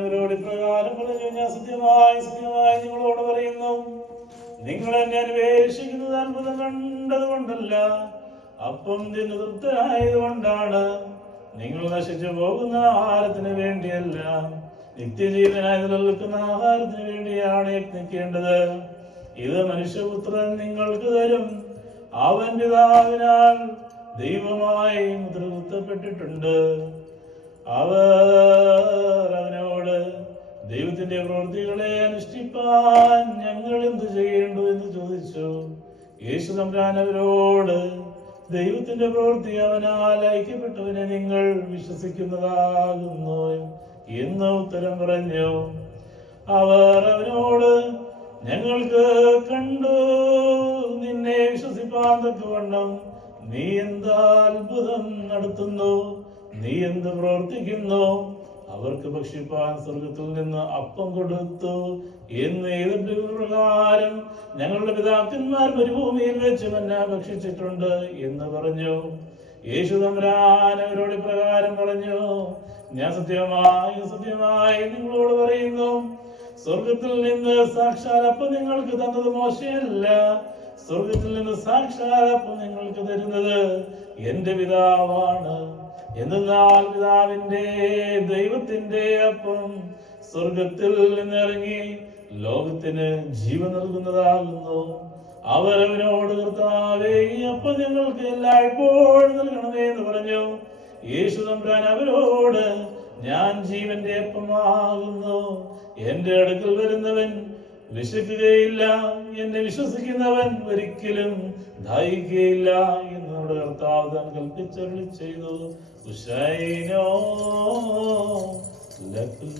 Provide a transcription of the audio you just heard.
അവരോട് ഇപ്രകാരം പറഞ്ഞു, ഞാൻ സത്യമായി സത്യമായി നിങ്ങളോട് പറയുന്നു, നിങ്ങൾ എന്നെ അന്വേഷിക്കുന്നത് അത്ഭുതം കണ്ടതുകൊണ്ടല്ല, അപ്പം തിന്ന് തൃപ്തരായതുകൊണ്ടാണ്. നിങ്ങൾ നശിച്ചു പോകുന്ന ആഹാരത്തിന് വേണ്ടിയല്ല, നിത്യജീവനായി നിലനിൽക്കുന്ന ആഹാരത്തിന് വേണ്ടിയാണ് യത്നിക്കേണ്ടത്. ഇത് മനുഷ്യപുത്രൻ നിങ്ങൾക്ക് തരും. അവൻ പിതാവിനാൽ ദൈവമായി മുദ്രകുത്തപ്പെട്ടിട്ടുണ്ട്. അവർ അവനോട്, ദൈവത്തിന്റെ പ്രവൃത്തികളെ അനുഷ്ഠിപ്പാൻ ഞങ്ങൾ എന്ത് ചെയ്യേണ്ടു എന്ന് ചോദിച്ചു. യേശു തമ്പുരാൻ അവരോട്, ദൈവത്തിന്റെ പ്രവൃത്തി അവനാൽ ഐക്യപ്പെട്ടവനെ നിങ്ങൾ വിശ്വസിക്കുന്നതാകുന്നു എന്ന് ഉത്തരം പറഞ്ഞു. അവർ അവനോട്, ഞങ്ങൾക്ക് കണ്ടു നിന്നെ വിശ്വസിപ്പാൻ തക്കവണ്ണം നീ എന്ത് അത്ഭുതം നടത്തുന്നു, നീ എന്ത് പ്രവർത്തിക്കുന്നു? അവർക്ക് ഭക്ഷിപ്പാൻ സ്വർഗത്തിൽ നിന്ന് അപ്പം കൊടുത്തു എന്ന് ഏതിന്റെ പ്രകാരം ഞങ്ങളുടെ പിതാക്കന്മാർ മരുഭൂമിയിൽ വെച്ച് മന്ന ഭക്ഷിച്ചിട്ടുണ്ട് എന്ന് പറഞ്ഞു. യേശു തമ്പുരാൻ അവരോട് പ്രകാരം പറഞ്ഞു, ഞാൻ സത്യമായി സത്യമായി നിങ്ങളോട് പറയുന്നു, സ്വർഗത്തിൽ നിന്ന് സാക്ഷാൽ അപ്പം നിങ്ങൾക്ക് തന്നത് മോശയല്ല, സ്വർഗത്തിൽ നിന്ന് സാക്ഷാൽ അപ്പം നിങ്ങൾക്ക് തരുന്നത് എന്റെ പിതാവാണ്. എന്നാൽ പിതാവിന്റെ ദൈവത്തിന്റെ അപ്പം സ്വർഗത്തിൽ നിന്നിറങ്ങി ലോകത്തിന് ജീവൻ നൽകുന്നതാകുന്നു. അവരവനോട്, കർത്താവേ, ഈ അപ്പം ഞങ്ങൾക്ക് എല്ലായ്പ്പോഴും നൽകണമേ എന്ന് പറഞ്ഞു. യേശു തമ്പുരാൻ അവരോട്, ഞാൻ ജീവന്റെ അപ്പമാകുന്നു. എന്റെ അടുക്കൽ വരുന്നവൻ വിശക്കുകയില്ല, എന്നെ വിശ്വസിക്കുന്നവൻ ഒരിക്കലും ദാഹിക്കുകയില്ല എന്ന് നമ്മുടെ കർത്താവ് താൻ കൽപ്പിച്ചരുളി ചെയ്തു. ഉശൈനോ ലക്കുൽ